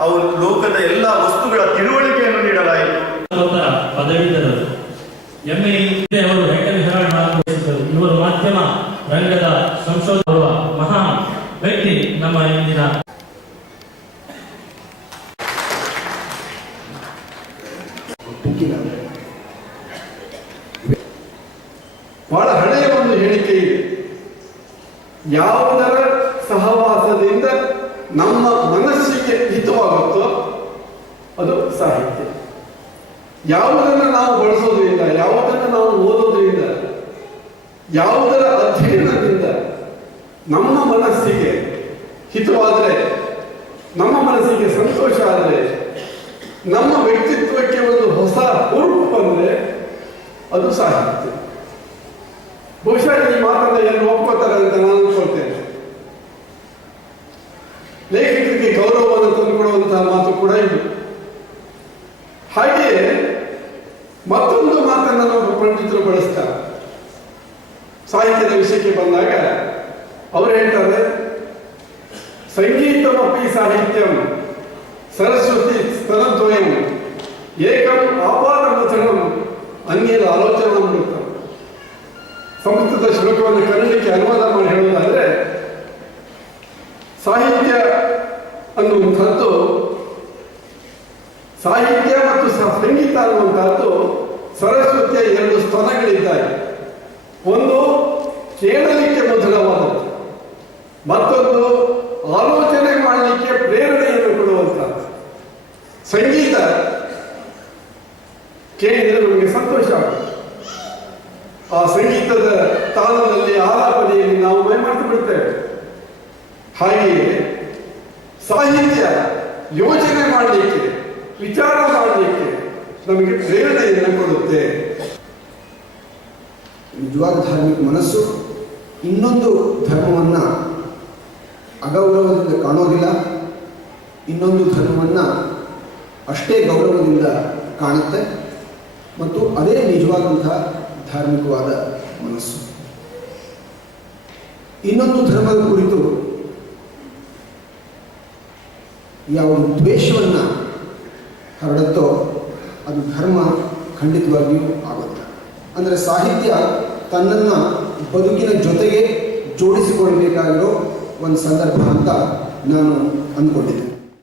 ಅವರು ಲೋಕದ ಎಲ್ಲ ವಸ್ತುಗಳ ತಿಳುವಳಿಕೆಯನ್ನು ನೀಡಲಾಯಿತು. ಪದವೀಧರರು ಎಂಎ ಅವರು ಮಾಧ್ಯಮ ರಂಗದ ಸಂಶೋಧನೆ ನಮ್ಮ ಇಂದಿನ ಬಹಳ ಹಳೆಯ ಒಂದು ಹೇಳಿಕೆ ಇದೆ. ಯಾವುದರ ಸಹವಾಸದಿಂದ ನಮ್ಮ ಮನಸ್ಸಿಗೆ ಹಿತವಾಗುತ್ತೋ ಅದು ಸಾಹಿತ್ಯ. ಯಾವುದನ್ನು ನಾವು ಬಳಸೋದ್ರಿಂದ, ಯಾವುದನ್ನು ನಾವು ಓದೋದ್ರಿಂದ, ಯಾವುದರ ಅಧ್ಯಯನದಿಂದ ನಮ್ಮ ಮನಸ್ಸಿಗೆ ಹಿತವಾದರೆ, ನಮ್ಮ ಮನಸ್ಸಿಗೆ ಸಂತೋಷ ಆದರೆ, ನಮ್ಮ ವ್ಯಕ್ತಿತ್ವಕ್ಕೆ ಒಂದು ಹೊಸ ಹುರುಪು ಬಂದರೆ ಅದು ಸಾಹಿತ್ಯ ಬಹುಶಃ ಈ ಮಾತನ್ನ ಎಲ್ಲರೂ ಒಪ್ಕೋತಾರೆ ಅಂತ ನಾನು ಅನ್ಕೊಳ್ತೇನೆ. ಲೇಖಕರಿಗೆ ಗೌರವವನ್ನು ತಂದುಕೊಡುವಂತಹ ಮಾತು ಕೂಡ ಇದು ಹಾಗೆಯೇ ಮತ್ತೊಂದು ಮಾತನ್ನು ನಮ್ಮ ಪಂಡಿತರು ಬಳಸ್ತಾರೆ. ಸಾಹಿತ್ಯದ ವಿಷಯಕ್ಕೆ ಬಂದಾಗ, ಅವರು ಹೇಳ್ತಾರೆ ಸಾಹಿತ್ಯಂ ಸರಸ್ವತಿ ಸ್ತನದ್ವಯಂ ಏಕಂ ಆಪಾದ ಅನ್ಯರ ಅನ್ಯದ ಆಲೋಚನ ಸಂಸ್ಕೃತ ಶ್ಲೋಕವನ್ನು ಕನ್ನಡಕ್ಕೆ ಅನುವಾದ ಮಾಡಿ ಹೇಳುವುದಾದರೆ, ಸಾಹಿತ್ಯ ಅನ್ನುವಂಥದ್ದು, ಸಾಹಿತ್ಯ ಮತ್ತು ಸಂಗೀತ ಅನ್ನುವಂಥದ್ದು ಸರಸ್ವತಿಯ ಎರಡು ಸ್ಥಾನಗಳಿದ್ದಾರೆ ಒಂದು ಕೇಳಲಿಕ್ಕೆ ಮಧುರವಾದದ್ದು. ಮತ್ತೊಂದು ಆಲೋಚನೆ ಮಾಡಲಿಕ್ಕೆ ಪ್ರೇರಣೆಯನ್ನು ಕೊಡುವಂಥದ್ದು ಸಂಗೀತ ಕೇಳಿದರೆ ನಮಗೆ ಸಂತೋಷ ಆಗುತ್ತೆ. ಆ ಸಂಗೀತದ ತಾಳದಲ್ಲಿ ಆಲಾಪನೆಯಲ್ಲಿ ನಾವು ಮೈ ಮಾಡ್ತು ಬಿಡುತ್ತೇವೆ ಹಾಗೆಯೇ ಸಾಹಿತ್ಯ ಯೋಚನೆ ಮಾಡಲಿಕ್ಕೆ, ವಿಚಾರ ಮಾಡಲಿಕ್ಕೆ ನಮಗೆ ಪ್ರೇರಣೆಯನ್ನು ಕೊಡುತ್ತೆ. ನಿಜವಾದ ಧಾರ್ಮಿಕ ಮನಸ್ಸು ಇನ್ನೊಂದು ಧರ್ಮವನ್ನು ಅಗೌರವದಿಂದ ಕಾಣೋದಿಲ್ಲ, ಇನ್ನೊಂದು ಧರ್ಮವನ್ನು ಅಷ್ಟೇ ಗೌರವದಿಂದ ಕಾಣುತ್ತೆ. ಮತ್ತು ಅದೇ ನಿಜವಾದಂತಹ ಧಾರ್ಮಿಕವಾದ ಮನಸ್ಸು. ಇನ್ನೊಂದು ಧರ್ಮದ ಕುರಿತು ಯಾವ ದ್ವೇಷವನ್ನು ಹರಡುತ್ತೋ ಅದು ಧರ್ಮ ಖಂಡಿತವಾಗಿಯೂ ಆಗುತ್ತೆ. ಅಂದರೆ ಸಾಹಿತ್ಯ ತನ್ನನ್ನು ಬದುಕಿನ ಜೊತೆಗೆ ಜೋಡಿಸಿಕೊಳ್ಳಬೇಕಾಗಿರೋ ಒಂದು ಸಂದರ್ಭ ಅಂತ ನಾನು ಅಂದ್ಕೊಂಡಿದ್ದೆ.